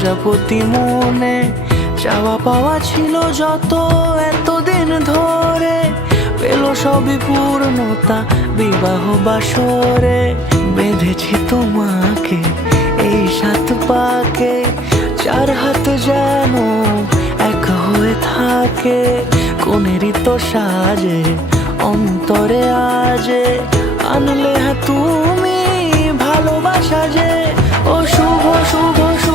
প্রজাপতি মনে চাওয়া পাওয়া ছিল যত এতদিন ধরে, পেল সবই পূর্ণতা বিবাহ বাসরে। বেঁধেছি তোমাকে এই 7 পাকে, 4 হাত যেন এক হয়ে থাকে। কোনেরই তো সাজে অন্তরে আজে আনলে তুমি ভালোবাসা যে। ও শুভ শুভ শুভ